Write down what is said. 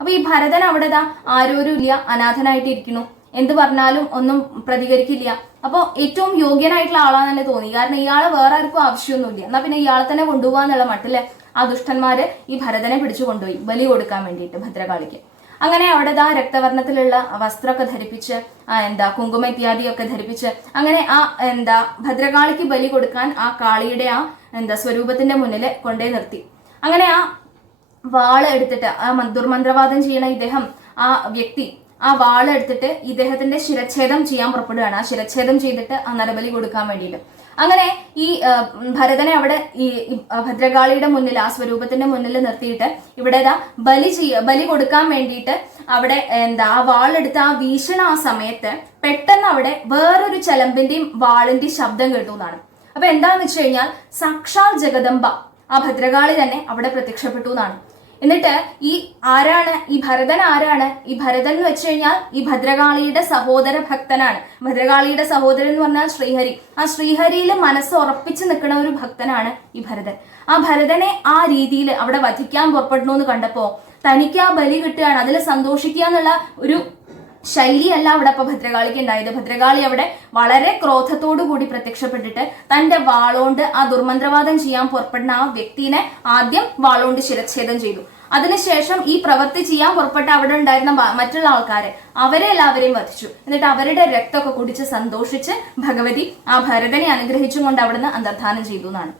അപ്പൊ ഈ ഭരതൻ അവിടെ ആരോരും ഇല്ല, അനാഥനായിട്ട് ഇരിക്കുന്നു. എന്ത് പറഞ്ഞാലും ഒന്നും പ്രതികരിക്കില്ല. അപ്പോൾ ഏറ്റവും യോഗ്യനായിട്ടുള്ള ആളാണെന്നെ തോന്നി. കാരണം ഇയാളെ വേറെ ആർക്കും ആവശ്യമൊന്നുമില്ല. എന്നാ പിന്നെ ഇയാളെ തന്നെ കൊണ്ടുപോകാന്നുള്ള മട്ടില് ആ ദുഷ്ടന്മാര് ഈ ഭരതനെ പിടിച്ചു കൊണ്ടുപോയി ബലി കൊടുക്കാൻ വേണ്ടിയിട്ട് ഭദ്രകാളിക്ക്. അങ്ങനെ അവിടെ രക്തവർണ്ണത്തിലുള്ള വസ്ത്രമൊക്കെ ധരിപ്പിച്ച് കുങ്കുമ ഇത്യാദിയൊക്കെ ധരിപ്പിച്ച് അങ്ങനെ ഭദ്രകാളിക്ക് ബലി കൊടുക്കാൻ ആ കാളിയുടെ സ്വരൂപത്തിന്റെ മുന്നിൽ കൊണ്ടേ നിർത്തി. അങ്ങനെ ആ വാള് എടുത്തിട്ട് ദുർമന്ത്രവാദം ചെയ്യണ ഇദ്ദേഹം ആ വ്യക്തി ആ വാള് എടുത്തിട്ട് ഇദ്ദേഹത്തിന്റെ ശിരച്ഛേദം ചെയ്യാൻ പുറപ്പെടുകയാണ്. ആ ശിരച്ഛേദം ചെയ്തിട്ട് ആ നരബലി കൊടുക്കാൻ വേണ്ടിയിട്ട്. അങ്ങനെ ഈ ഭരതനെ അവിടെ ഈ ഭദ്രകാളിയുടെ മുന്നിൽ ആ സ്വരൂപത്തിന്റെ മുന്നിൽ നിർത്തിയിട്ട് ഇവിടെ ബലി കൊടുക്കാൻ വേണ്ടിയിട്ട് അവിടെ ആ വാളെടുത്ത് ആ വീശണ ആ സമയത്ത് പെട്ടെന്ന് അവിടെ വേറൊരു ചലമ്പിന്റെയും വാളിന്റെയും ശബ്ദം കേട്ടു എന്നാണ്. അപ്പൊ എന്താന്ന് വെച്ച് കഴിഞ്ഞാൽ സാക്ഷാൽ ജഗദംബ ആ ഭദ്രകാളി തന്നെ അവിടെ പ്രത്യക്ഷപ്പെട്ടു എന്നാണ്. എന്നിട്ട് ഈ ഭരതൻ ആരാണ്? ഈ ഭരതൻ എന്ന് വെച്ച് കഴിഞ്ഞാൽ ഈ ഭദ്രകാളിയുടെ സഹോദര ഭക്തനാണ്. ഭദ്രകാളിയുടെ സഹോദരൻ എന്ന് പറഞ്ഞാൽ ശ്രീഹരി. ആ ശ്രീഹരിയിൽ മനസ്സ് ഉറപ്പിച്ചു നിൽക്കുന്ന ഒരു ഭക്തനാണ് ഈ ഭരതൻ. ആ ഭരതനെ ആ രീതിയിൽ അവിടെ വധിക്കാൻ പുറപ്പെടുന്നു എന്ന് കണ്ടപ്പോ തനിക്ക് ആ ബലി കിട്ടുകയാണ്, അതിൽ സന്തോഷിക്കുക എന്നുള്ള ഒരു ശൈലിയല്ല അവിടെ അപ്പൊ ഭദ്രകാളിക്ക് ഉണ്ടായത്. ഭദ്രകാളി അവിടെ വളരെ ക്രോധത്തോടു കൂടി പ്രത്യക്ഷപ്പെട്ടിട്ട് തന്റെ വാളോണ്ട് ആ ദുർമന്ത്രവാദം ചെയ്യാൻ പുറപ്പെടുന്ന ആ വ്യക്തിനെ ആദ്യം വാളോണ്ട് ശിരച്ഛേദം ചെയ്തു. അതിനുശേഷം ഈ പ്രവൃത്തി ചെയ്യാൻ പുറപ്പെട്ട അവിടെ ഉണ്ടായിരുന്ന മറ്റുള്ള ആൾക്കാരെ അവരെ എല്ലാവരെയും വധിച്ചു. എന്നിട്ട് അവരുടെ രക്തമൊക്കെ കുടിച്ച് സന്തോഷിച്ച് ഭഗവതി ആ ഭരതനെ അനുഗ്രഹിച്ചും കൊണ്ട് അവിടുന്ന് അന്തർധാനം ചെയ്തു എന്നാണ്.